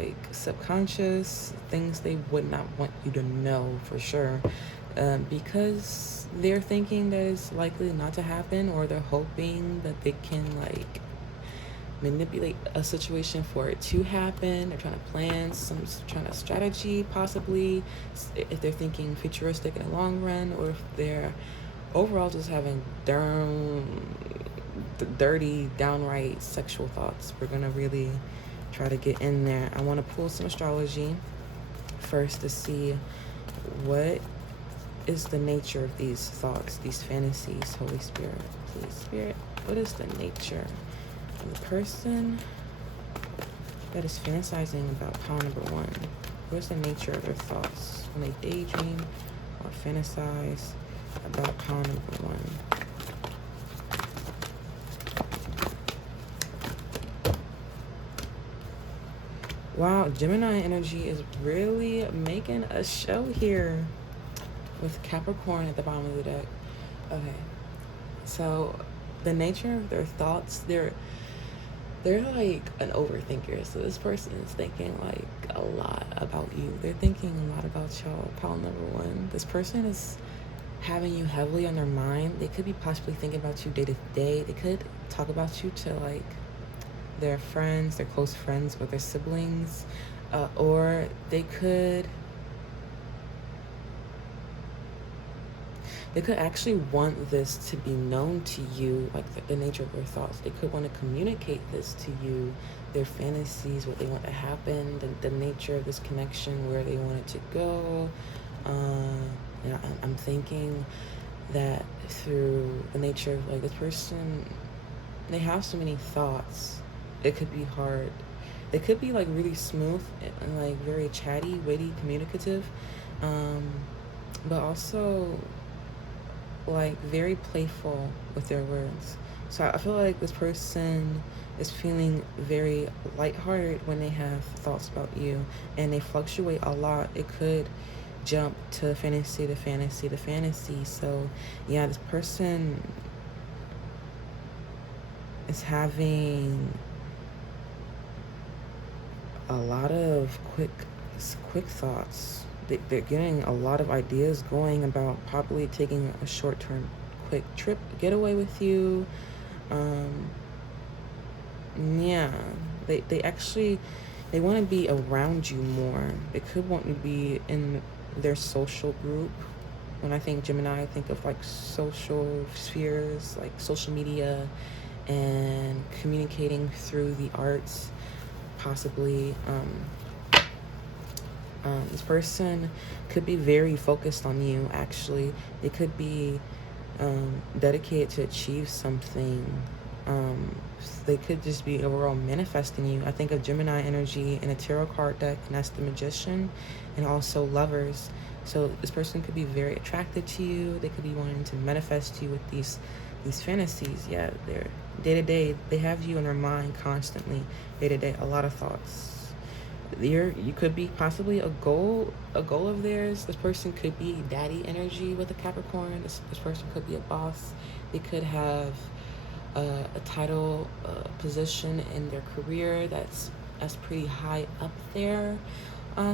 like subconscious things they would not want you to know for sure, because they're thinking that it's likely not to happen, or they're hoping that they can like manipulate a situation for it to happen. They're trying to plan some trying to strategy, possibly, if they're thinking futuristic in the long run, or if they're overall just having dirty, downright sexual thoughts. We're gonna really try to get in there. I want to pull some astrology first to see what is the nature of these thoughts, these fantasies. Holy Spirit, please, Spirit, what is the nature of the person that is fantasizing about pile number one? What's the nature of their thoughts when they daydream or fantasize about pile number one? Wow, Gemini energy is really making a show here with Capricorn at the bottom of the deck. Okay, so the nature of their thoughts, they're like an overthinker. So this person is thinking like a lot about you. They're thinking a lot about y'all, pile number one. This person is having you heavily on their mind. They could be possibly thinking about you day to day. They could talk about you to like their friends, their close friends, or their siblings, or they could actually want this to be known to you, like the nature of their thoughts. They could want to communicate this to you, their fantasies, what they want to happen, the nature of this connection, where they want it to go. I'm thinking that through the nature of like this person, they have so many thoughts. It could be hard. They could be like really smooth and like very chatty, witty, communicative, but also like very playful with their words. So I feel like this person is feeling very lighthearted when they have thoughts about you, and they fluctuate a lot. It could jump to fantasy to fantasy to fantasy. So yeah, this person is having a lot of quick thoughts. They're getting a lot of ideas going about probably taking a short-term quick trip getaway with you. Yeah, they actually, they want to be around you more. They could want to be in their social group. When I think Gemini, I think of like social spheres, like social media and communicating through the arts, possibly. This person could be very focused on you, actually. They could be dedicated to achieve something. They could just be overall manifesting you. I think of Gemini energy in a tarot card deck, and that's the Magician, and also Lovers. So this person could be very attracted to you. They could be wanting to manifest you with these fantasies. Yeah, they're day to day. They have you in their mind constantly, day to day. A lot of thoughts. You could be possibly a goal of theirs. This person could be daddy energy with a Capricorn. This person could be a boss. They could have a title, position in their career that's pretty high up there.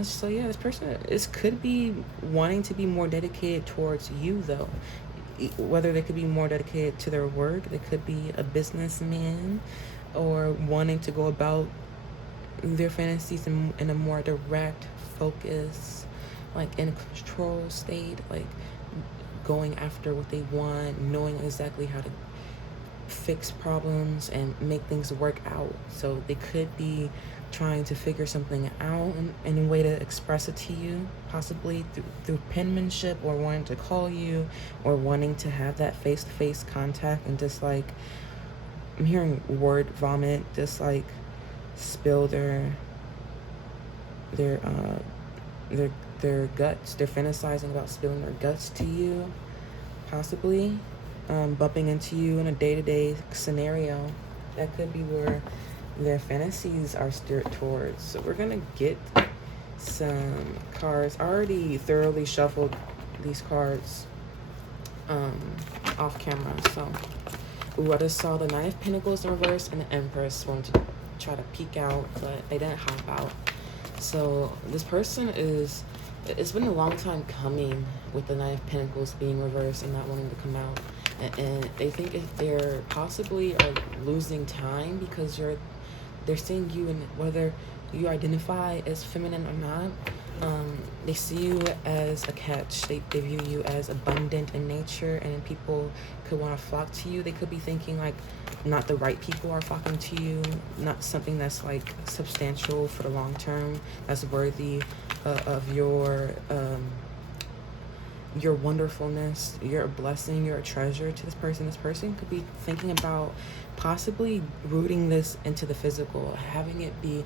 So yeah, this person could be wanting to be more dedicated towards you, though. Whether they could be more dedicated to their work, they could be a businessman, or wanting to go about their fantasies in a more direct focus, like in a control state, like going after what they want, knowing exactly how to fix problems and make things work out. So they could be trying to figure something out and a way to express it to you, possibly through penmanship, or wanting to call you, or wanting to have that face-to-face contact, and just like, I'm hearing word vomit, just like spill their guts. They're fantasizing about spilling their guts to you, possibly bumping into you in a day-to-day scenario. That could be where their fantasies are steered towards. So we're gonna get some cards. I already thoroughly shuffled these cards off camera. So I just saw the Nine of Pentacles in reverse and the Empress. Wanted to try to peek out, but they didn't hop out. So this person is, it's been a long time coming with the Knight of Pentacles being reversed and not wanting to come out. And they think if they're possibly are losing time because they're seeing you, and whether you identify as feminine or not, they see you as a catch. They view you as abundant in nature, and people could want to flock to you. They could be thinking like not the right people are flocking to you, not something that's like substantial for the long term, that's worthy of your wonderfulness. You're a blessing, you're a treasure to this person. This person could be thinking about possibly rooting this into the physical, having it be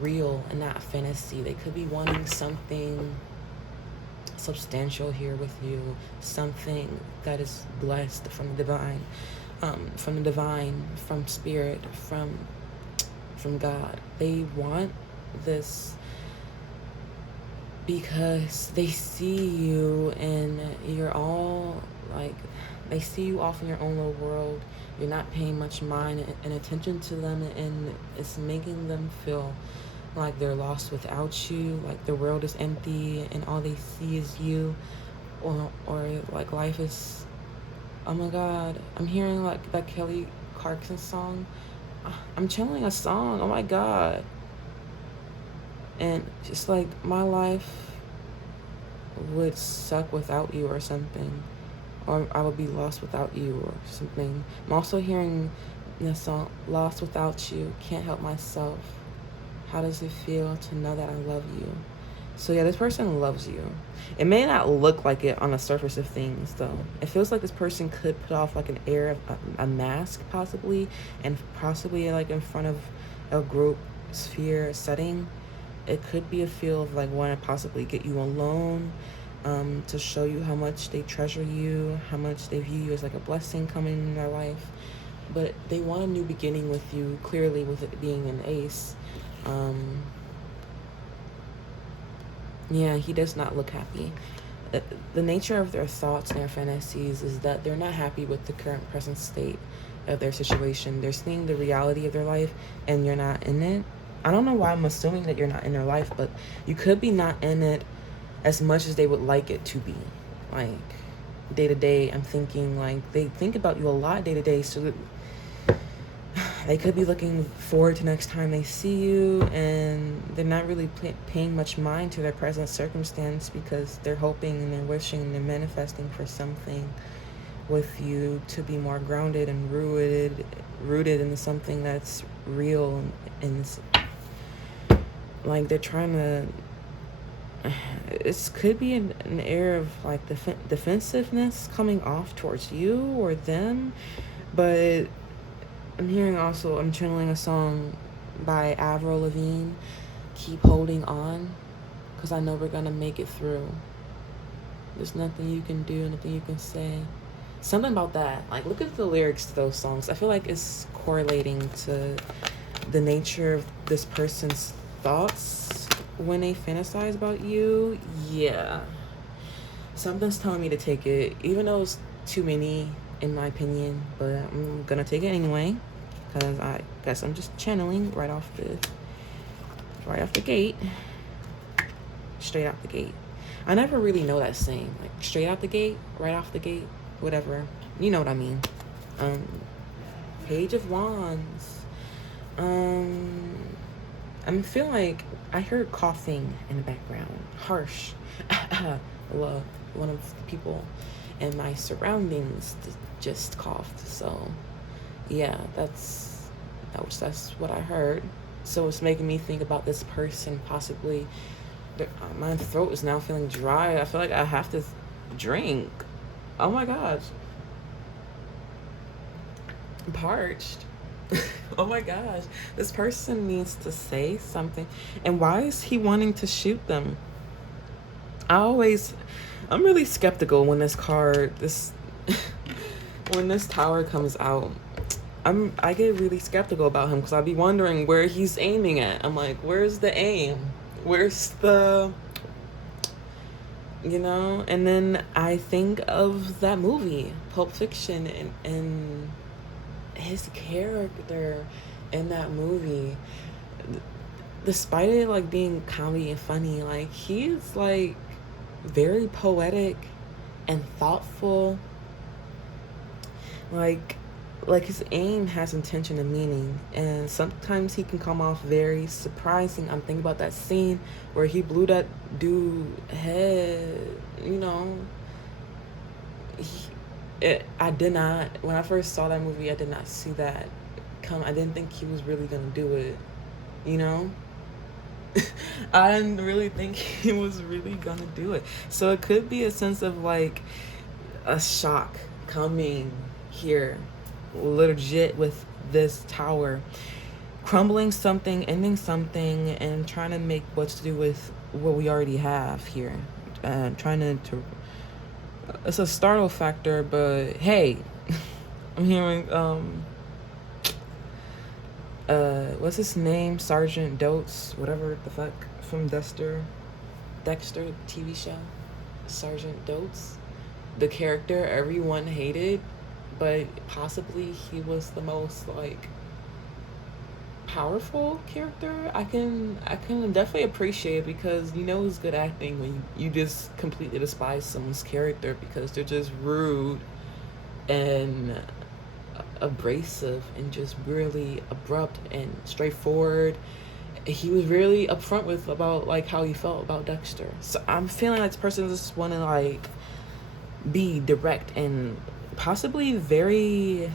real and not fantasy. They could be wanting something substantial here with you, something that is blessed from the divine, from spirit, from God. They want this because they see you and you're all like, they see you off in your own little world. You're not paying much mind and attention to them, and it's making them feel like they're lost without you, like the world is empty and all they see is you, or like life is, oh my God, I'm hearing like that Kelly Clarkson song, I'm channeling a song, oh my God. And just like my life would suck without you or something, or I would be lost without you or something. I'm also hearing the song, lost without you, can't help myself. How does it feel to know that I love you? So yeah, this person loves you. It may not look like it on the surface of things though. It feels like this person could put off like an air of a mask possibly, and possibly like in front of a group sphere setting. It could be a feel of like wanting to possibly get you alone, to show you how much they treasure you, how much they view you as like a blessing coming in their life. But they want a new beginning with you, clearly with it being an ace. Yeah, he does not look happy. The nature of their thoughts and their fantasies is that they're not happy with the current present state of their situation. They're seeing the reality of their life and you're not in it. I don't know why I'm assuming that you're not in their life, but you could be not in it as much as they would like it to be. Like day to day, I'm thinking like they think about you a lot day to day, so that they could be looking forward to next time they see you, and they're not really paying much mind to their present circumstance because they're hoping and they're wishing and they're manifesting for something with you to be more grounded and rooted in something that's real, and like they're trying to, it could be an air of like defensiveness coming off towards you or them. But I'm hearing also, I'm channeling a song by Avril Lavigne, Keep Holding On, because I know we're gonna make it through. There's nothing you can do, nothing you can say. Something about that. Like, look at the lyrics to those songs. I feel like it's correlating to the nature of this person's thoughts when they fantasize about you. Yeah. Something's telling me to take it, even though it's too many in my opinion, but I'm gonna take it anyway because I guess I'm just channeling right off the gate, straight out the gate. I never really know that saying, like straight out the gate, right off the gate, whatever, you know what I mean. Page of Wands. I'm feeling like I heard coughing in the background, harsh. Well, one of the people in my surroundings just coughed, so yeah, that's what I heard. So it's making me think about this person possibly. My throat is now feeling dry. I feel like I have to drink. Oh my gosh, I'm parched. Oh my gosh, this person needs to say something. And why is he wanting to shoot them? I'm really skeptical when when this tower comes out. I get really skeptical about him because I'll be wondering where he's aiming at. I'm like, where's the aim? Where's the, And then I think of that movie, Pulp Fiction, and his character in that movie. despite it like being comedy and funny, like he's like very poetic and thoughtful. Like his aim has intention and meaning, and sometimes he can come off very surprising. I'm thinking about that scene where he blew that dude head, you know. I did not, when I first saw that movie, I did not see that come. I didn't think he was really gonna do it, you know. I didn't really think he was really gonna do it. So it could be a sense of like a shock coming here, legit, with this tower, crumbling something, ending something, and trying to make what's to do with what we already have here, trying to it's a startle factor. But hey, I'm hearing what's his name, Sergeant Dotes, whatever the fuck, from Dexter TV show, Sergeant Dotes, the character everyone hated, but possibly he was the most like powerful character. I can definitely appreciate, because you know it's good acting when you just completely despise someone's character because they're just rude and abrasive and just really abrupt and straightforward. He was really upfront with about like how he felt about Dexter. So I'm feeling like this person just want to like be direct and possibly very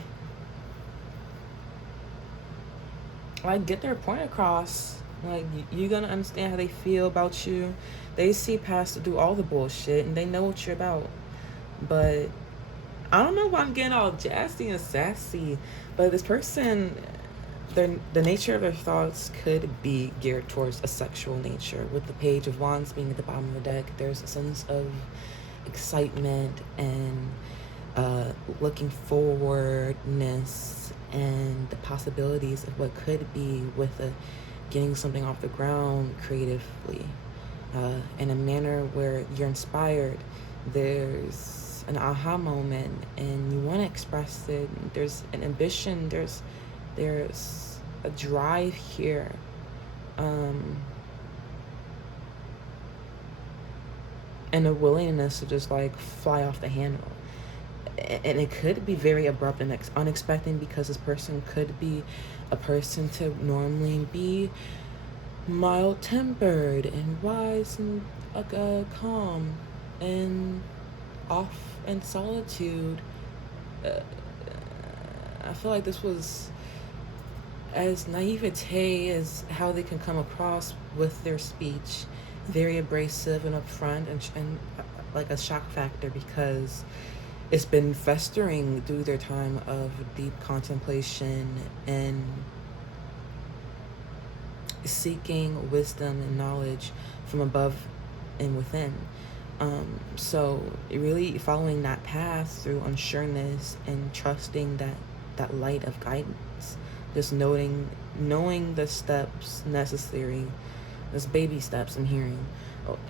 like get their point across. Like you're gonna understand how they feel about you. They see past to do all the bullshit and they know what you're about. But I don't know why I'm getting all jazzy and sassy, but this person, the nature of their thoughts could be geared towards a sexual nature. With the Page of Wands being at the bottom of the deck, there's a sense of excitement and looking forwardness and the possibilities of what could be with getting something off the ground creatively, in a manner where you're inspired. There's an aha moment and you want to express it. There's an ambition, there's a drive here, and a willingness to just like fly off the handle. And it could be very abrupt and unexpected, because this person could be a person to normally be mild-tempered and wise and calm and off in solitude. I feel like this was as naivete as how they can come across with their speech, very abrasive and upfront, and like a shock factor, because it's been festering through their time of deep contemplation and seeking wisdom and knowledge from above and within. So really following that path through unsureness and trusting that light of guidance, just knowing the steps necessary, those baby steps I'm hearing.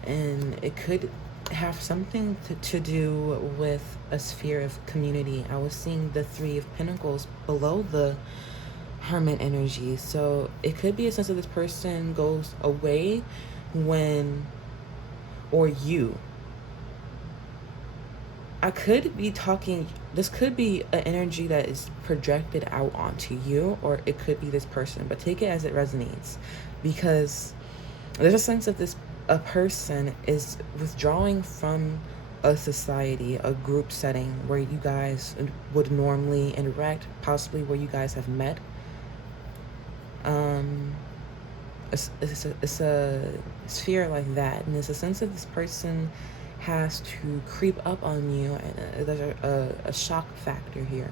And it could have something to do with a sphere of community. I was seeing the Three of Pentacles below the Hermit energy, so it could be a sense of this person goes away when, or you, I could be talking, this could be an energy that is projected out onto you, or it could be this person, but take it as it resonates, because there's a sense of a person is withdrawing from a society, a group setting where you guys would normally interact, possibly where you guys have met. It's a sphere like that, and it's a sense of this person has to creep up on you, and there's a shock factor here,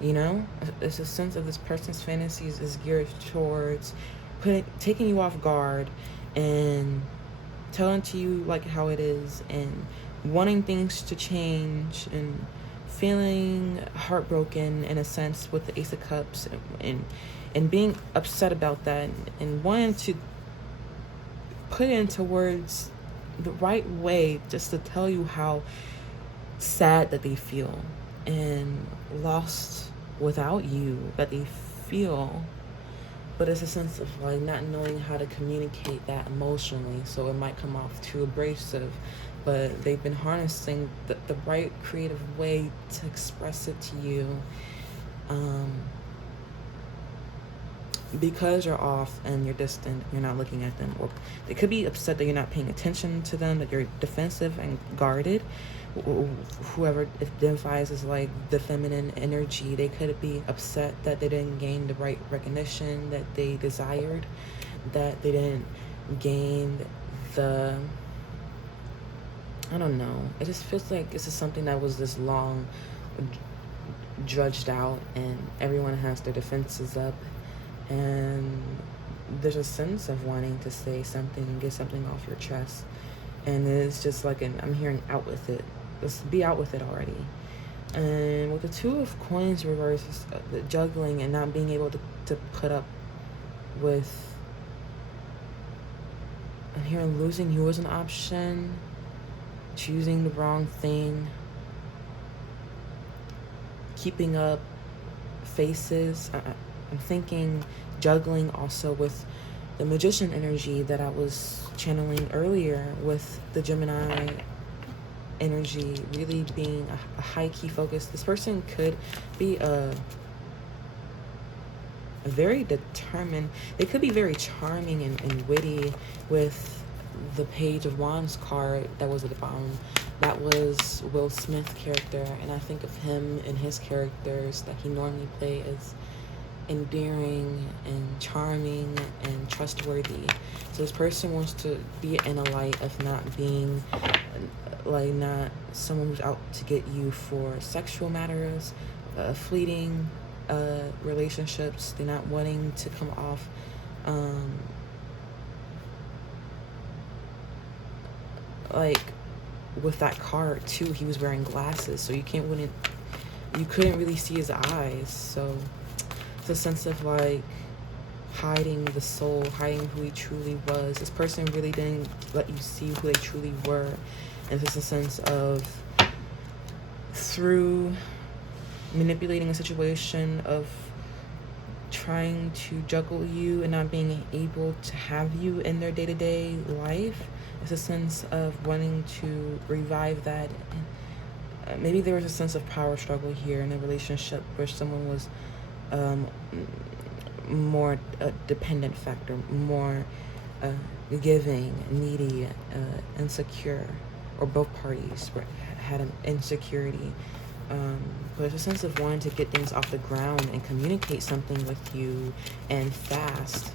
you know. It's a sense of this person's fantasies is geared towards taking you off guard and telling to you like how it is, and wanting things to change, and feeling heartbroken in a sense with the Ace of Cups, and being upset about that, and wanting to put it into words the right way, just to tell you how sad that they feel and lost without you that they feel. but it's a sense of like not knowing how to communicate that emotionally, so it might come off too abrasive, but they've been harnessing the right creative way to express it to you, because you're off and you're distant, you're not looking at them, or they could be upset that you're not paying attention to them, that you're defensive and guarded. Whoever identifies as like the feminine energy, they could be upset that they didn't gain the right recognition that they desired, that they didn't gain the, I don't know, it just feels like this is something that was this long drudged out, and everyone has their defenses up, and there's a sense of wanting to say something and get something off your chest, and it's just like I'm hearing out with it. Let's be out with it already. And with the Two of Coins reverse, the juggling and not being able to put up with, I'm hearing losing you as an option, choosing the wrong thing, keeping up faces. I'm thinking juggling also with the Magician energy that I was channeling earlier, with the Gemini energy really being a high key focus. This person could be a very determined, they could be very charming and witty. With the Page of Wands card that was at the bottom, that was Will Smith's character, and I think of him and his characters that he normally play as endearing and charming and trustworthy. So this person wants to be in a light of not being like, not someone who's out to get you for sexual matters, fleeting relationships. They're not wanting to come off like with that card too, he was wearing glasses, so you couldn't really see his eyes. So it's a sense of like hiding the soul, hiding who he truly was. This person really didn't let you see who they truly were. And it's a sense of, through manipulating a situation, of trying to juggle you and not being able to have you in their day-to-day life. It's a sense of wanting to revive that. Maybe there was a sense of power struggle here in a relationship where someone was more a dependent factor, more giving, needy, insecure, or both parties had an insecurity. But there's a sense of wanting to get things off the ground and communicate something with you, and fast.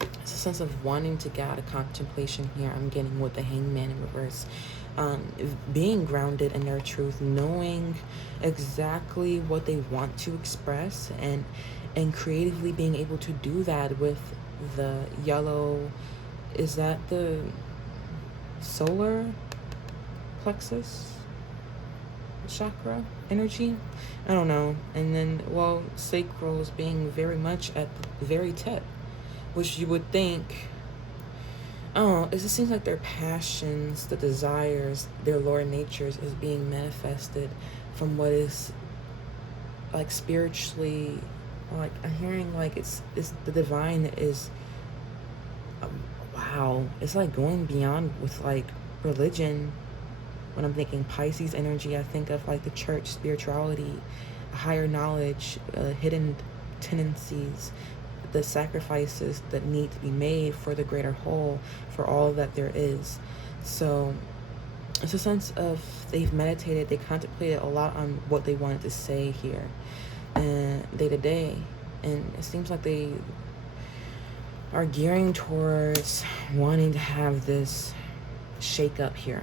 It's a sense of wanting to get out of contemplation here. I'm getting with the Hangman in reverse. Being grounded in their truth, knowing exactly what they want to express, and creatively being able to do that with the yellow. Is that the solar plexus chakra energy? I don't know. And then, well, sacral is being very much at the very tip, which you would think, oh, it just seems like their passions, the desires, their lower natures is being manifested from what is like spiritually, like I'm hearing like it's the divine is, wow, it's like going beyond with like religion. When I'm thinking Pisces energy, I think of like the church, spirituality, higher knowledge, hidden tendencies, the sacrifices that need to be made for the greater whole, for all that there is. So it's a sense of they've meditated, they contemplated a lot on what they wanted to say here, and day to day. And it seems like they are gearing towards wanting to have this shake up here,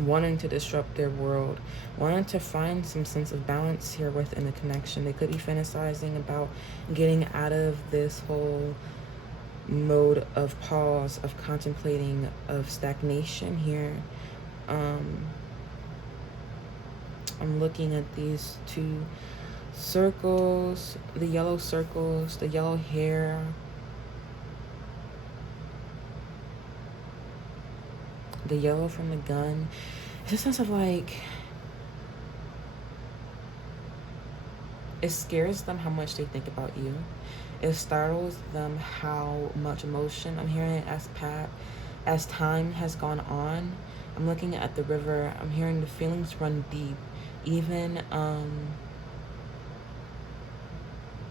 wanting to disrupt their world, wanting to find some sense of balance here within the connection. They could be fantasizing about getting out of this whole mode of pause, of contemplating, of stagnation here. I'm looking at these two circles, the yellow circles, the yellow hair, the yellow from the gun. It's a sense of like It scares them how much they think about you. It startles them how much emotion I'm hearing as time has gone on. I'm looking at the river. I'm hearing the feelings run deep, even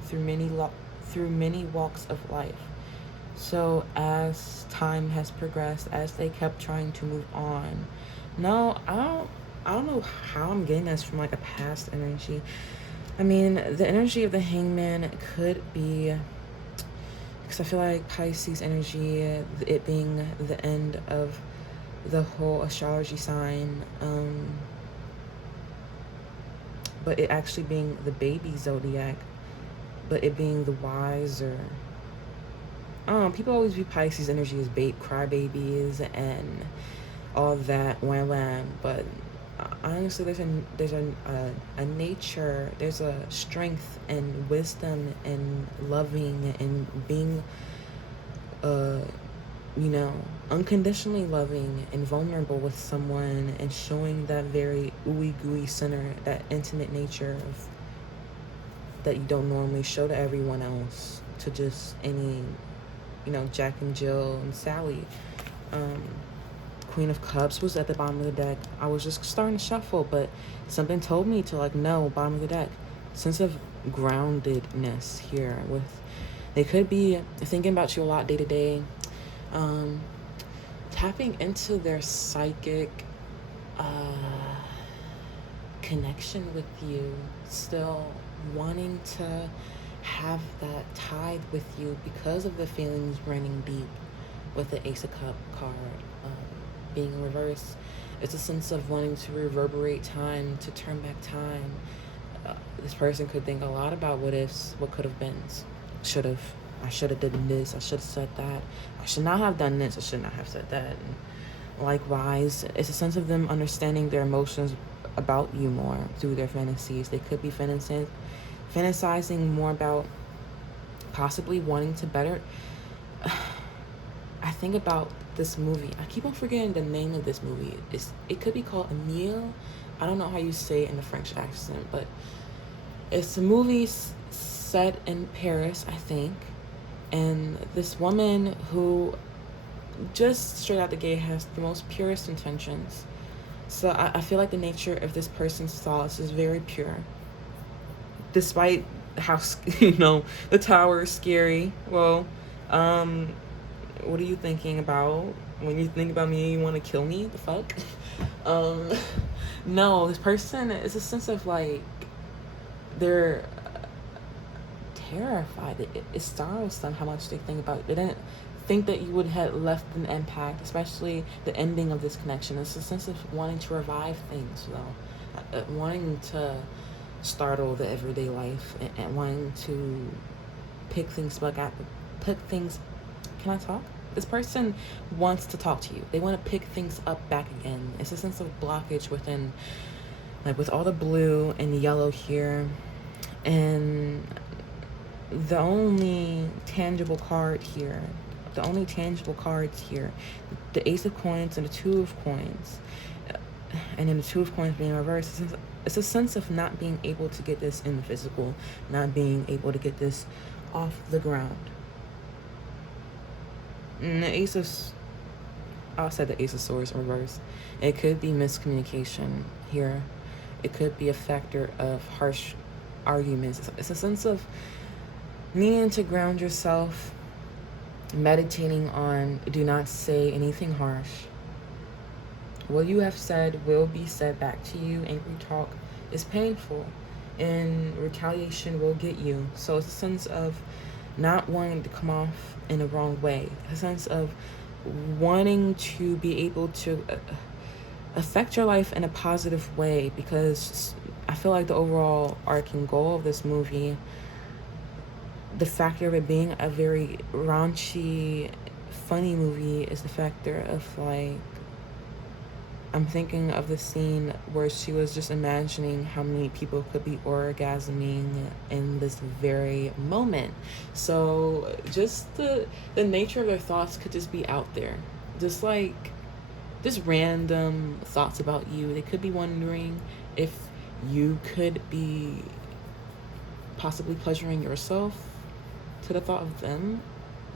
through through many walks of life. So as time has progressed, as they kept trying to move on, no, I don't know how I'm getting this from like a past energy. I mean, the energy of the hangman could be, because I feel like Pisces energy, it being the end of the whole astrology sign, but it actually being the baby zodiac, but it being the wiser. People always view Pisces energy as crybabies and all that, wham wham, but honestly, there's a nature, there's a strength and wisdom and loving and being, you know, unconditionally loving and vulnerable with someone and showing that very ooey gooey center, that intimate nature of that you don't normally show to everyone else, to just any, you know, Jack and Jill and Sally. Queen of Cups was at the bottom of the deck. I was just starting to shuffle, but something told me to like, no, bottom of the deck. Sense of groundedness here. With they could be thinking about you a lot day to day. Tapping into their psychic connection with you, still wanting to have that tied with you because of the feelings running deep with the Ace of Cups card being in reverse. It's a sense of wanting to reverberate time, to turn back time. This person could think a lot about what ifs, what could have been, should have. I should have done this, I should have said that. I should not have done this, I should not have said that. And likewise, it's a sense of them understanding their emotions about you more through their fantasies. They could be fantasizing more about possibly wanting to better. I think about this movie. I keep on forgetting the name of this movie. It could be called Emile. I don't know how you say it in the French accent, but it's a movie set in Paris, I think. And this woman who just straight out the gate has the most purest intentions. So I feel like the nature of this person's thoughts is very pure. Despite how, you know, the tower is scary. Well, what are you thinking about? When you think about me, you want to kill me? The fuck? No, this person is a sense of like, they're terrified. It startles them how much they think about it. They didn't think that you would have left an impact, especially the ending of this connection. It's a sense of wanting to revive things, though. Wanting to startle the everyday life and wanting to pick things back up. Can I talk? This person wants to talk to you. They want to pick things up back again. It's a sense of blockage within, like with all the blue and the yellow here. And the only tangible cards here, the Ace of Coins and the Two of Coins, and then the Two of Coins being reversed. It's a sense of not being able to get this in the physical, not being able to get this off the ground. And I'll say the Ace of Swords in reverse. It could be miscommunication here. It could be a factor of harsh arguments. It's a sense of needing to ground yourself, meditating on do not say anything harsh. What you have said will be said back to you. Angry talk is painful, and retaliation will get you. So it's a sense of not wanting to come off in a wrong way, a sense of wanting to be able to affect your life in a positive way, because I feel like the overall arcing goal of this movie, the factor of it being a very raunchy, funny movie, is the factor of like, I'm thinking of the scene where she was just imagining how many people could be orgasming in this very moment. So just the nature of their thoughts could just be out there. Just random thoughts about you. They could be wondering if you could be possibly pleasuring yourself to the thought of them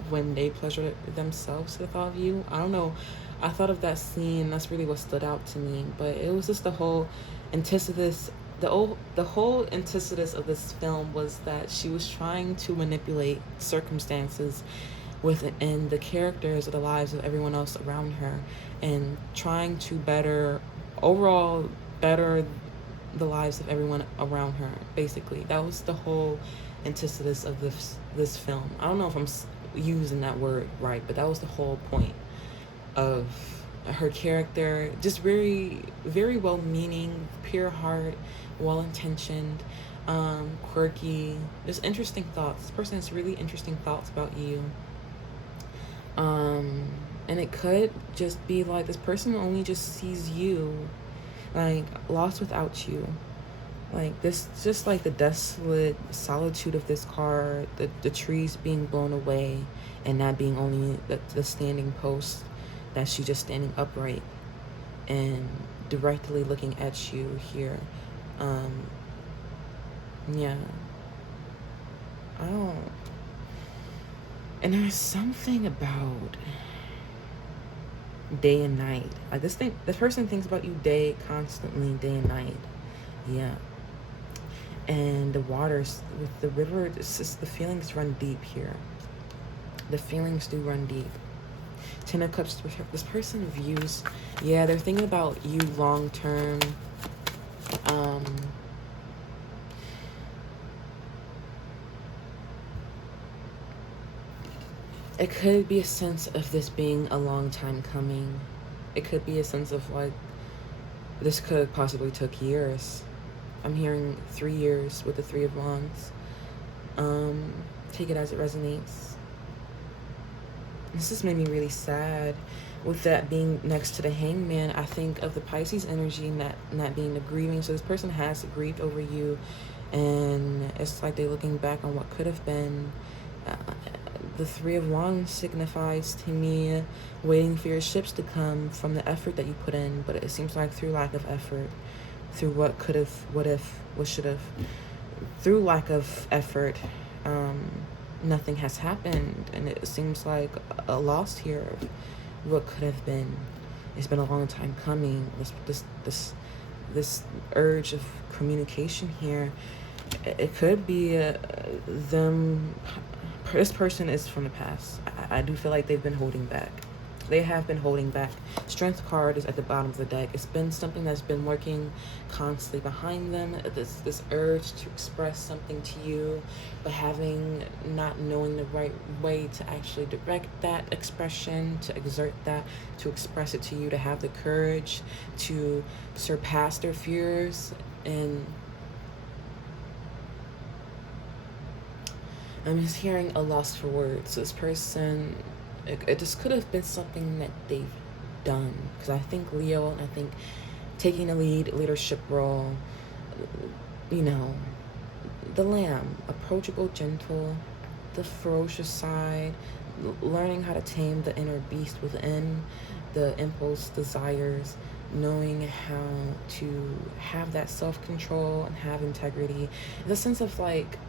when they pleasure themselves to the thought of you. I don't know. I thought of that scene. That's really what stood out to me. But it was just the whole antithesis. The whole antithesis of this film was that she was trying to manipulate circumstances within the characters of the lives of everyone else around her, and trying to overall better the lives of everyone around her. Basically, that was the whole antithesis of this film. I don't know if I'm using that word right, but that was the whole point of her character. Just very, very well-meaning, pure heart, well-intentioned, quirky. Just interesting thoughts. This person has really interesting thoughts about you. And it could just be like this person only just sees you, like, lost without you. Like, this, just like the desolate solitude of this car, the trees being blown away, and that being only the standing post, that she's just standing upright and directly looking at you here. Yeah. I don't. And there's something about day and night. Like, this person thinks about you constantly, day and night. Yeah. And the waters with the river, it's just, the feelings run deep here. The feelings do run deep. Ten of Cups, this person views, yeah, they're thinking about you long term. It could be a sense of this being a long time coming. It could be a sense of, like, this could possibly took years. I'm hearing 3 years with the Three of Wands. Take it as it resonates. This just made me really sad. With that being next to the Hangman, I think of the Pisces energy and that being the grieving. So this person has grieved over you, and it's like they're looking back on what could have been. The Three of Wands signifies to me waiting for your ships to come from the effort that you put in, but it seems like through lack of effort, through what could have, what if, what should have, through lack of effort, nothing has happened, and it seems like a loss here of what could have been. It's been a long time coming. This urge of communication here. It could be them. This person is from the past. I do feel like they've been holding back. They have been holding back. Strength card is at the bottom of the deck. It's been something that's been working constantly behind them. This urge to express something to you, but not knowing the right way to actually direct that expression, to exert that, to express it to you, to have the courage to surpass their fears. And I'm just hearing a loss for words. So this person, it just could have been something that they've done. Because I think Leo, and I think taking a leadership role, you know, the Lamb, approachable, gentle, the ferocious side, learning how to tame the inner beast within, the impulse, desires, knowing how to have that self-control and have integrity. The sense of, like,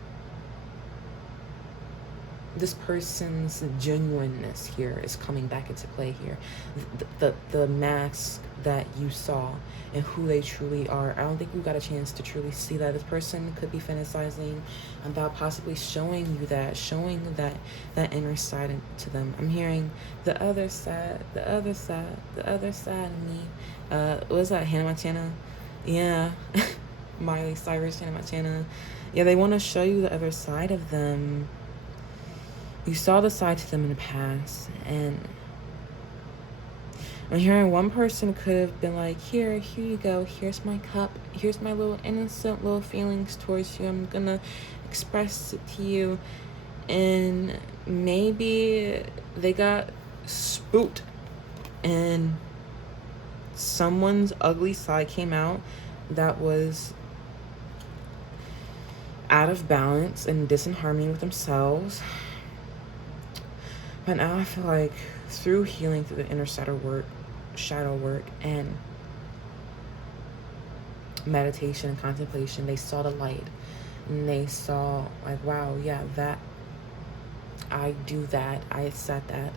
this person's genuineness here is coming back into play here. The mask that you saw and who they truly are. I don't think you got a chance to truly see that. This person could be fantasizing about possibly showing you that, showing that inner side to them. I'm hearing the other side, the other side, the other side of me. What was that, Hannah Montana? Yeah. Miley Cyrus, Hannah Montana. Yeah, they want to show you the other side of them. You saw the side to them in the past, and I'm hearing one person could have been like, here you go, here's my cup, here's my little innocent little feelings towards you, I'm gonna express it to you. And maybe they got spooked and someone's ugly side came out that was out of balance and disharmony with themselves. But now I feel like through healing, through the inner shadow work and meditation and contemplation, they saw the light. and they saw like, wow, yeah, that I do that, I said that,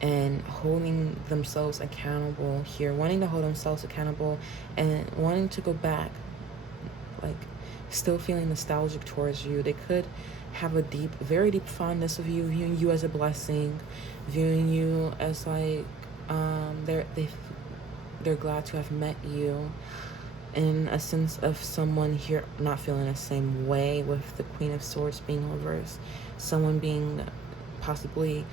and holding themselves accountable here, wanting to hold themselves accountable and wanting to go back, like still feeling nostalgic towards you. They could have a deep, very deep fondness of you, viewing you as a blessing, viewing you as like they're glad to have met you, in a sense of someone here not feeling the same way, with the Queen of Swords being reversed, someone being possibly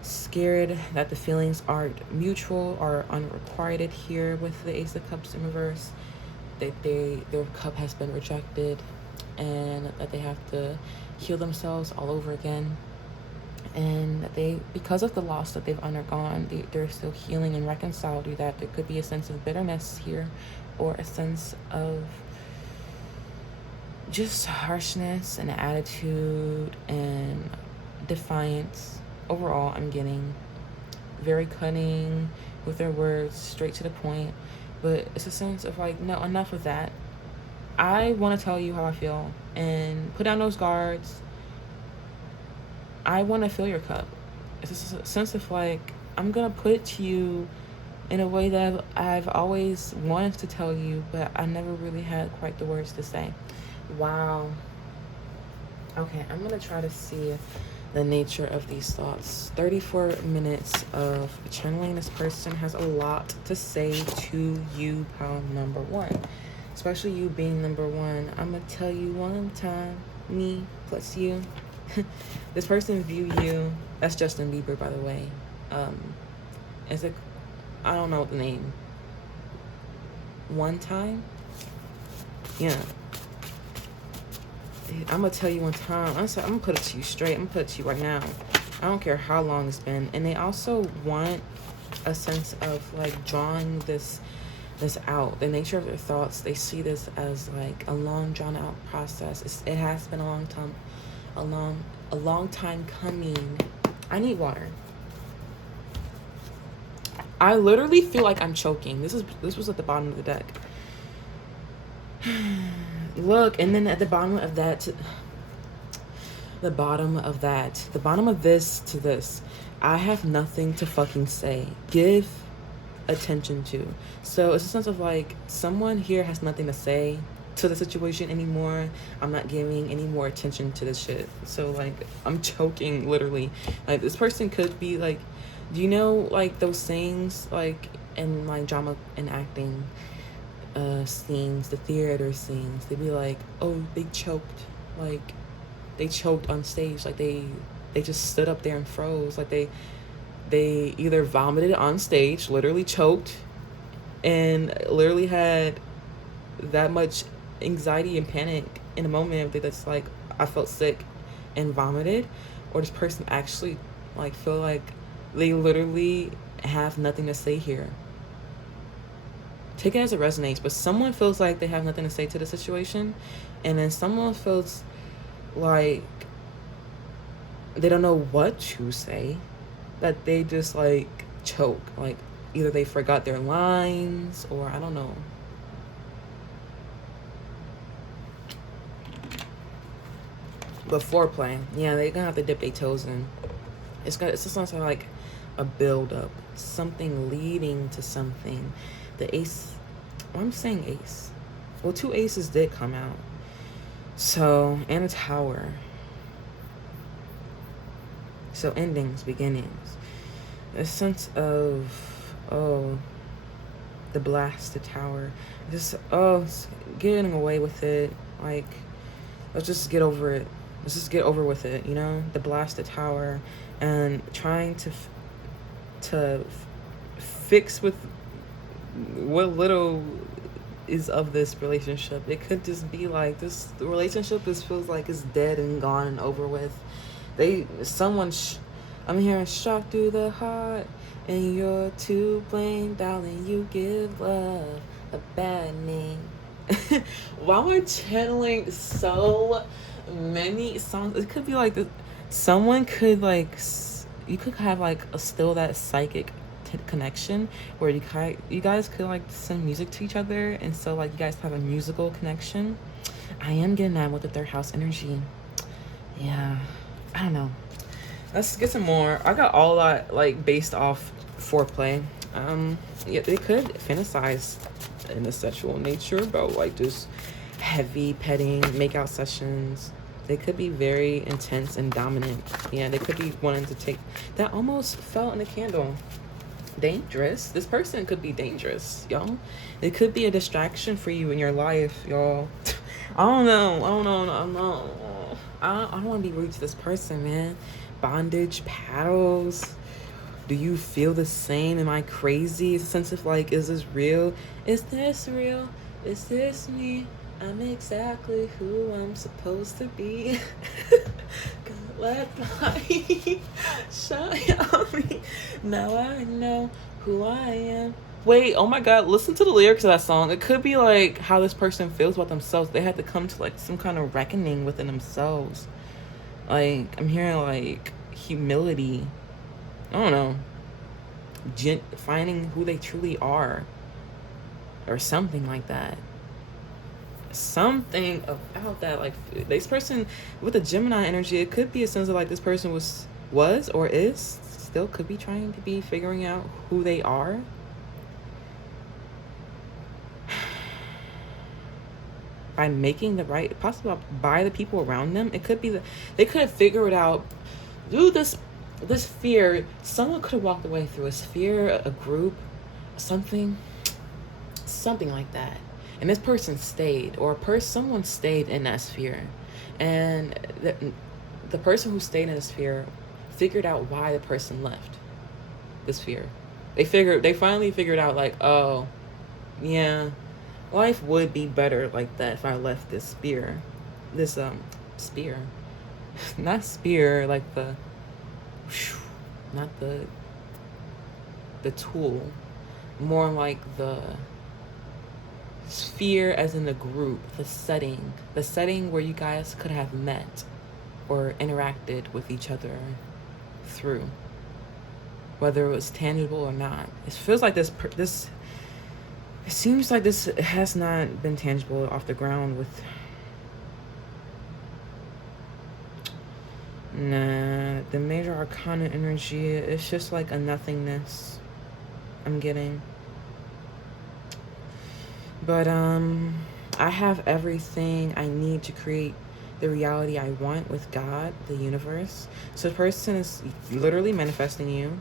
scared that the feelings aren't mutual or unrequited here with the Ace of Cups in reverse, that their cup has been rejected and that they have to heal themselves all over again, and that they, because of the loss that they've undergone, they're still healing and reconciled through that. There could be a sense of bitterness here, or a sense of just harshness and attitude and defiance. Overall, I'm getting very cutting with their words, straight to the point, but it's a sense of like, no, enough of that. I want to tell you how I feel and put down those guards. I want to fill your cup. It's a sense of like, I'm going to put it to you in a way that I've always wanted to tell you, but I never really had quite the words to say. Wow. Okay, I'm going to try to see the nature of these thoughts. 34 minutes of channeling. This person has a lot to say to you, pal number one. Especially you being number one. I'm going to tell you one time, me plus you. This person view you, that's Justin Bieber, by the way. Is it, I don't know the name. One time? Yeah. I'm gonna tell you one time. I'm gonna put it to you straight. I'm gonna put it to you right now. I don't care how long it's been. And they also want a sense of like drawing this out. The nature of their thoughts, they see this as like a long drawn out process. It has been a long time coming. I need water. I literally feel like I'm choking. This was at the bottom of the deck. Look, and then at the bottom of that, the bottom of this to this, I have nothing to fucking say. Give attention to. So it's a sense of like, someone here has nothing to say to the situation anymore. I'm not giving any more attention to this shit. So like, I'm choking literally. Like, this person could be like, do you know like those sayings like in like drama and acting scenes, the theater scenes, they'd be like, oh, they choked, like they choked on stage, like they just stood up there and froze, like they either vomited on stage, literally choked, and literally had that much anxiety and panic in a moment that's like, I felt sick and vomited, or this person actually like feel like they literally have nothing to say here. Take it as it resonates, but someone feels like they have nothing to say to the situation, and then someone feels like they don't know what to say, that they just like choke, like either they forgot their lines or I don't know. But foreplay, yeah, they're gonna have to dip their toes in. It's just something like a build up, something leading to something. The ace, I'm saying ace. Well, 2 aces did come out. So, and a tower. So endings, beginnings. A sense of, oh, the blasted tower. Just, oh, getting away with it. Like, let's just get over it. Let's just get over with it, you know? The blasted tower. And trying to fix with what little is of this relationship. It could just be like this, the relationship just feels like it's dead and gone and over with. I'm hearing shock through the heart, and you're to blame, darling. You give love a bad name. Why am I channeling so many songs? It could be like this. Someone could like, you could have like a still that psychic connection where you guys could like send music to each other, and so like you guys have a musical connection. I am getting that with the third house energy. Yeah, I don't know. Let's get some more. I got all that like based off foreplay. Yeah, they could fantasize in a sexual nature about like just heavy petting, makeout sessions. They could be very intense and dominant. Yeah, they could be wanting to take that. Almost fell in the candle. Dangerous. This person could be dangerous, y'all. It could be a distraction for you in your life, y'all. I don't know. I don't want to be rude to this person, man. Bondage, paddles. Do you feel the same? Am I crazy? It's a sense of like, is this real? Is this real? Is this me? I'm exactly who I'm supposed to be. God, let the light shine on me. Now I know who I am. Wait, oh my God, listen to the lyrics of that song. It could be like how this person feels about themselves. They had to come to like some kind of reckoning within themselves. Like, I'm hearing like humility. I don't know. Finding who they truly are. Or something like that. Something about that. Like, this person with the Gemini energy, it could be a sense of like this person was or is still could be trying to be figuring out who they are. By making the right, possibly by the people around them. It could be that they could have figured out, dude, this fear, someone could have walked away through a sphere, a group, something like that. And this person stayed, or someone stayed in that sphere. And the person who stayed in the sphere figured out why the person left the sphere. They finally figured out like, oh, yeah, life would be better like that if I left this spear. This spear. Not spear like the, not the tool. More like the sphere as in the group, the setting where you guys could have met or interacted with each other through, whether it was tangible or not. It feels like this it seems like this has not been tangible off the ground with. Nah, the major arcana energy, it's just like a nothingness I'm getting. But I have everything I need to create the reality I want with God, the universe. So the person is literally manifesting you,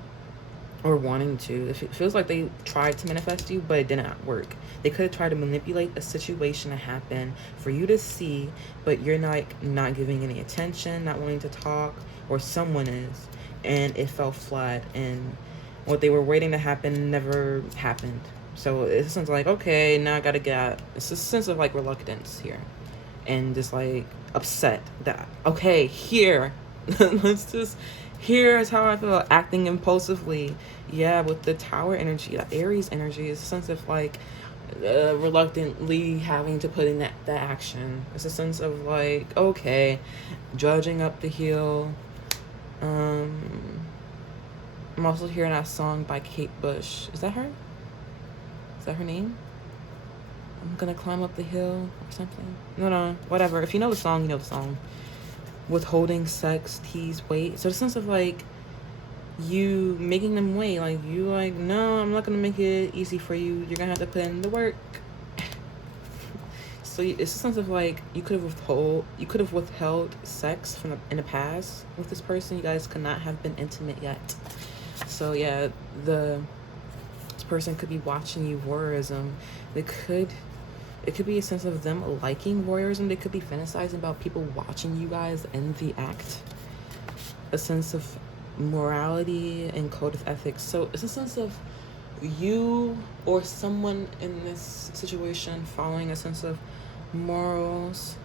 or wanting to. If it feels like they tried to manifest you, but it did not work. They could have tried to manipulate a situation to happen for you to see, but you're not giving any attention, not wanting to talk, or someone is, and it fell flat, and what they were waiting to happen never happened. So it's a sense of like, okay, now I gotta get out. It's a sense of like reluctance here, and just like upset that, okay, here, here's how I feel, acting impulsively. Yeah, with the Tower energy, the Aries energy, is a sense of like reluctantly having to put in that action. It's a sense of like, okay, judging up the hill. I'm also hearing that song by Kate Bush. Is that her? Is that her name? I'm gonna climb up the hill or something. No, whatever. If you know the song, you know the song. Withholding sex, tease, wait. So the sense of like you making them wait, like you like, no, I'm not gonna make it easy for you. You're gonna have to put in the work. So it's a sense of like you could have withheld sex in the past with this person. You guys could not have been intimate yet. So yeah, this person could be watching you voyeurism. It could be a sense of them liking voyeurism. They could be fantasizing about people watching you guys in the act. A sense of morality and code of ethics. So it's a sense of you or someone in this situation following a sense of morals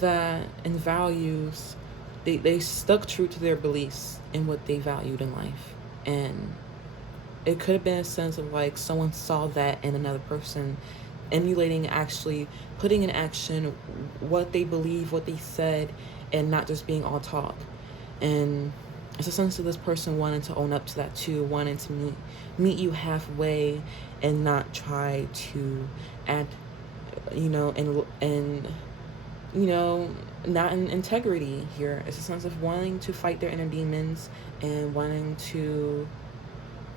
and values. They stuck true to their beliefs and what they valued in life. And it could have been a sense of like someone saw that in another person, emulating, actually putting in action what they believe, what they said, and not just being all talk. And it's a sense of this person wanting to own up to that too, wanting to meet you halfway and not try to add, and you know, not in integrity here. It's a sense of wanting to fight their inner demons and wanting to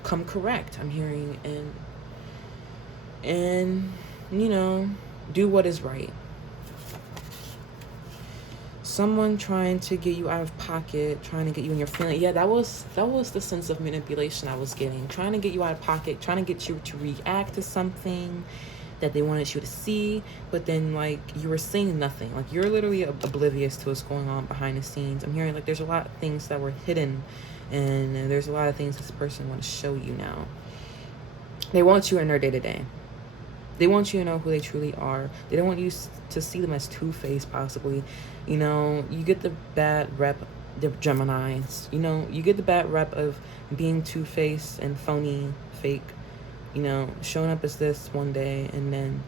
come correct. I'm hearing and you know, do what is right. Someone trying to get you out of pocket, trying to get you in your feeling. Yeah, that was the sense of manipulation I was getting. Trying to get you out of pocket, trying to get you to react to something that they wanted you to see, but then like you were seeing nothing. Like you're literally oblivious to what's going on behind the scenes. I'm hearing like there's a lot of things that were hidden, and there's a lot of things this person wants to show you now. They want you in their day-to-day. They want you to know who they truly are. They don't want you to see them as two-faced, possibly. You know, you get the bad rep, the Geminis. You know, you get the bad rep of being two-faced and phony, fake. You know, showing up as this one day and then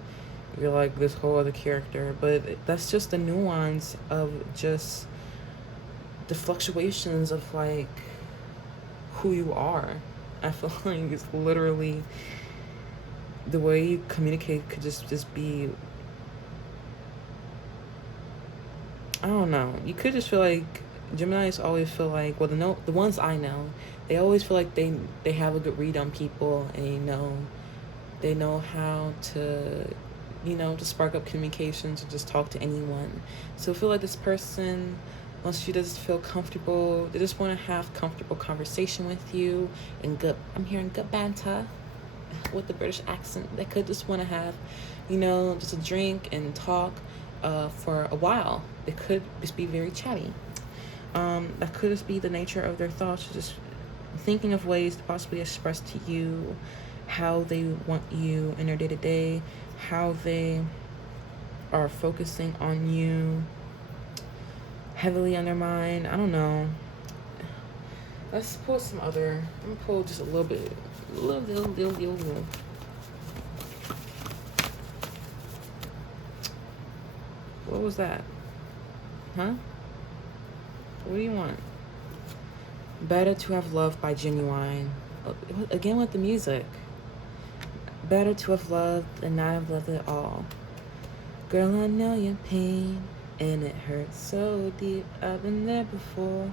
you're like this whole other character. But that's just the nuance of just the fluctuations of like who you are. I feel like it's literally the way you communicate could just be, I don't know. You could just feel like Geminis always feel like, well, the ones I know, they always feel like they have a good read on people, and they know how to, you know, to spark up communications or just talk to anyone. So I feel like this person, once you just feel comfortable, they just want to have comfortable conversation with you and good. I'm hearing good banter with the British accent. They could just want to have, you know, just a drink and talk for a while. They could just be very chatty. That could just be the nature of their thoughts, just thinking of ways to possibly express to you how they want you in their day-to-day, how they are focusing on you heavily on their mind. I don't know. Let's pull some other. I'm gonna pull just a little bit. Little. What was that? Huh? What do you want? Better to have loved by Genuine. Again with the music. Better to have loved than not have loved at all. Girl, I know your pain, and it hurts so deep. I've been there before.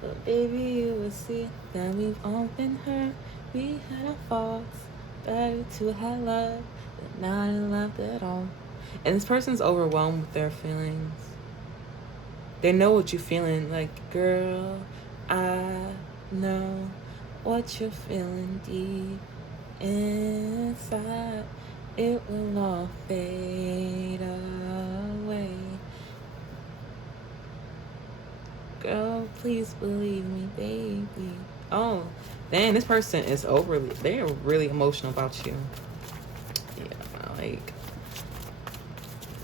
But baby, you will see that we've all been hurt. We had our faults. Better to have loved than not have loved at all. And this person's overwhelmed with their feelings. They know what you're feeling. Like, girl, I know what you're feeling deep inside. It will all fade away. Girl, please believe me, baby. Oh, dang, this person is they're really emotional about you. Yeah, like,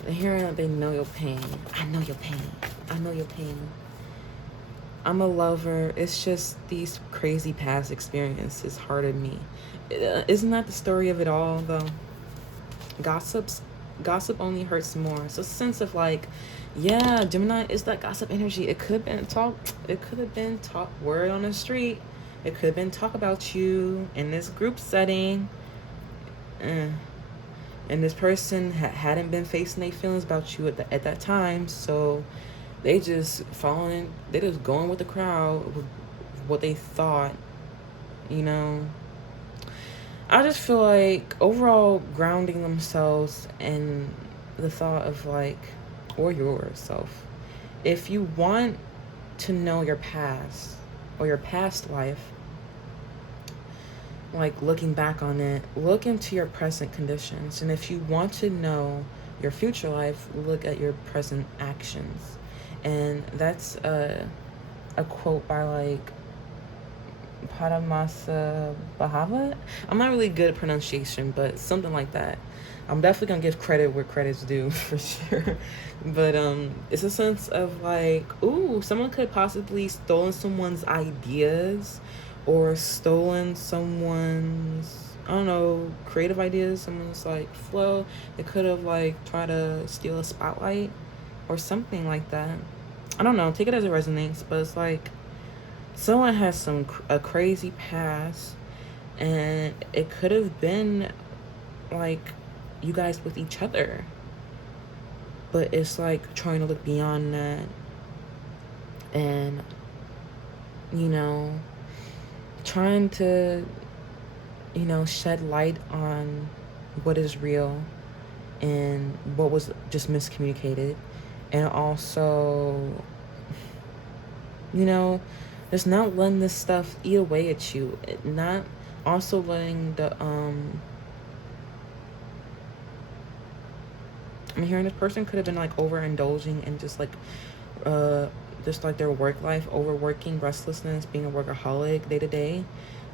hearing that they know your pain. I know your pain. I know your pain. I'm a lover. It's just these crazy past experiences hardened me. Isn't that the story of it all, though? Gossip only hurts more. So, sense of like, yeah, Gemini is that gossip energy. It could have been talk. It could have been talk word on the street. It could have been talk about you in this group setting. And this person hadn't been facing their feelings about you at that time, so they just they just going with the crowd, with what they thought, you know. I just feel like overall grounding themselves in the thought of like, or yourself. If you want to know your past or your past life, like looking back on it, look into your present conditions. And if you want to know your future life, look at your present actions. And that's a quote by like Paramasa Bahava. I'm not really good at pronunciation, but something like that. I'm definitely gonna give credit where credit's due for sure. But it's a sense of like, ooh, someone could possibly stolen someone's ideas or stolen someone's, I don't know, creative ideas, someone's like flow. They could have like tried to steal a spotlight or something like that. I don't know, take it as it resonates, but it's like someone has a crazy past, and it could have been like you guys with each other. but it's like trying to look beyond that and, you know, trying to, you know, shed light on what is real and what was just miscommunicated. And also, you know, just not letting this stuff eat away at you. Not also letting the, I'm hearing this person could have been like overindulging and just like their work life, overworking, restlessness, being a workaholic day to day.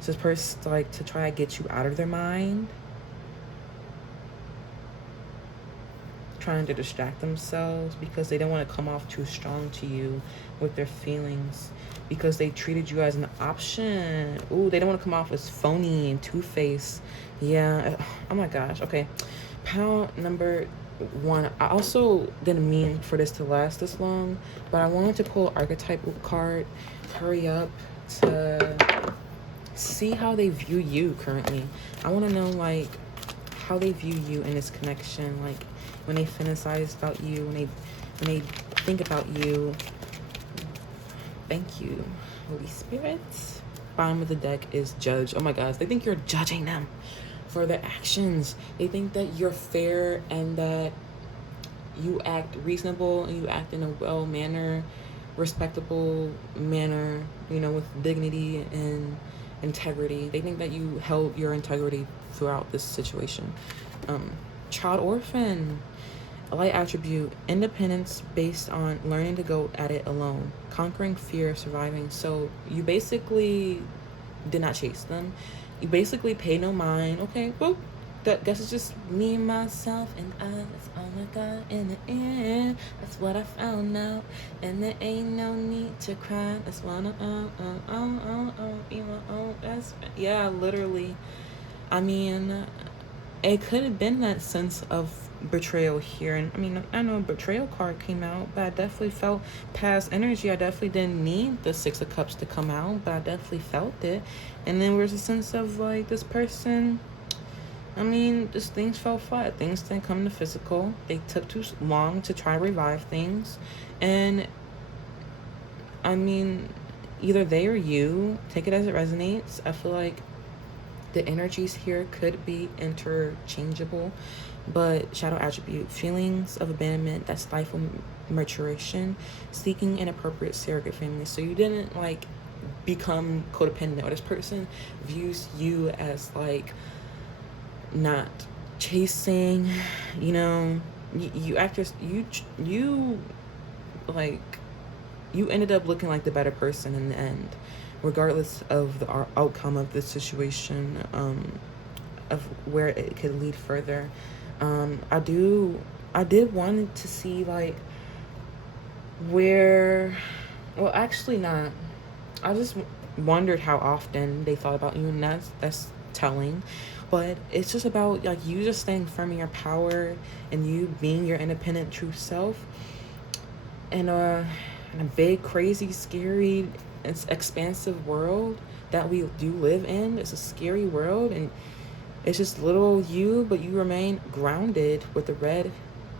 So this person's like to try to get you out of their mind, trying to distract themselves because they don't want to come off too strong to you with their feelings, because they treated you as an option. Ooh, they don't want to come off as phony and two-faced. Yeah. Oh my gosh. Okay. Pound number 1. I also didn't mean for this to last this long, but I wanted to pull archetype card, hurry up, to see how they view you currently. I want to know like how they view you in this connection, like when they fantasize about you, when they think about you. Thank you, Holy Spirit. Bottom of the deck is judge. Oh my gosh, they think you're judging them for their actions. They think that you're fair and that you act reasonable and you act in a well manner, respectable manner, you know, with dignity and integrity. They think that you held your integrity throughout this situation. Child orphan, a light attribute, independence based on learning to go at it alone, conquering fear, surviving. So you basically did not chase them. You basically pay no mind. Okay, well, that guess it's just me, myself, and I. That's all I got in the end. That's what I found out. And there ain't no need to cry. That's what be my own best friend. Yeah, literally. I mean, it could have been that sense of betrayal here. And I mean, I know a betrayal card came out, but I definitely felt past energy. I definitely didn't need the 6 of Cups to come out, but I definitely felt it. And then there's a sense of like this person, I mean, just things fell flat. Things didn't come to physical. They took too long to try to revive things. And I mean, either they or you, take it as it resonates. I feel like the energies here could be interchangeable, but shadow attribute, feelings of abandonment that stifle maturation, seeking an appropriate surrogate family. So you didn't like become codependent, or this person views you as like not chasing, you know, you actors, you like, you ended up looking like the better person in the end, regardless of the outcome of this situation, of where it could lead further. I did want to see like where, well, actually not. I just wondered how often they thought about you, and that's telling. But it's just about like you just staying firm in your power and you being your independent true self. And in a big, crazy, scary, it's expansive world that we do live in. It's a scary world, and it's just little you, but you remain grounded, with the red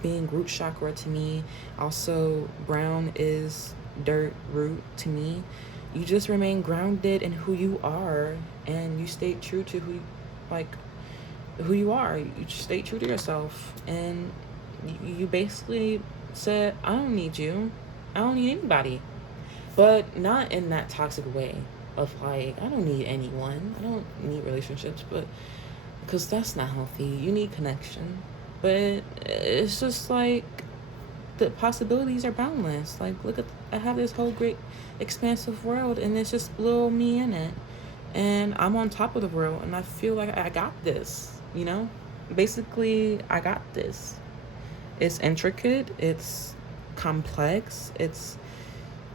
being root chakra to me. Also, brown is dirt root to me. You just remain grounded in who you are, and you stay true to who you are. You just stay true to yourself, and you basically said, I don't need you. I don't need anybody. But not in that toxic way of like, I don't need anyone. I don't need relationships, but because that's not healthy. You need connection. But it's just like the possibilities are boundless. Like, look at, I have this whole great expansive world, and there's just little me in it. And I'm on top of the world, and I feel like I got this, you know? Basically, I got this. It's intricate, it's complex, it's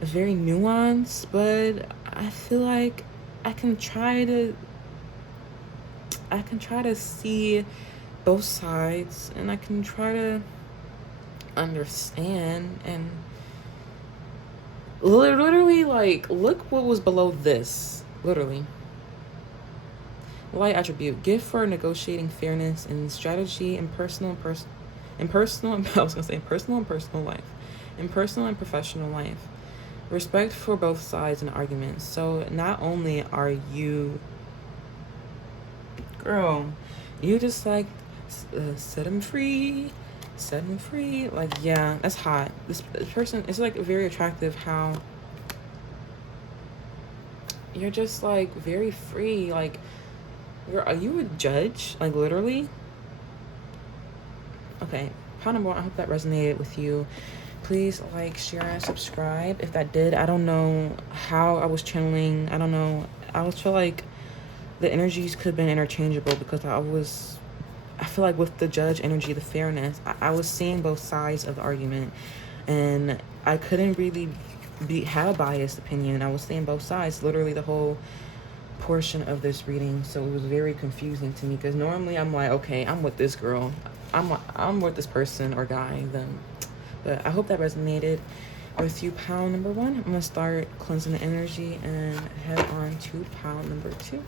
very nuanced, but I feel like I can try to see both sides, and I can try to understand, and literally, like, look what was below this. Literally. Light attribute, gift for negotiating fairness and strategy and personal In personal, I was gonna say in personal and personal life, in personal and professional life, respect for both sides in arguments. So not only are you, girl, you just like set him free, set him free. Like, yeah, that's hot. This person is like very attractive. How you're just like very free. Like, are you a judge? Like, literally. Okay, pile number one. I hope that resonated with you. Please like, share, and subscribe. If that did, I don't know how I was channeling. I don't know. I always feel like the energies could have been interchangeable because I feel like with the judge energy, the fairness, I was seeing both sides of the argument, and I couldn't really have a biased opinion. I was seeing both sides, literally the whole portion of this reading. So it was very confusing to me because normally I'm like, okay, I'm with this girl, I'm with this person or guy. Then, but I hope that resonated with you. Pile number one. I'm gonna start cleansing the energy and head on to pile number two.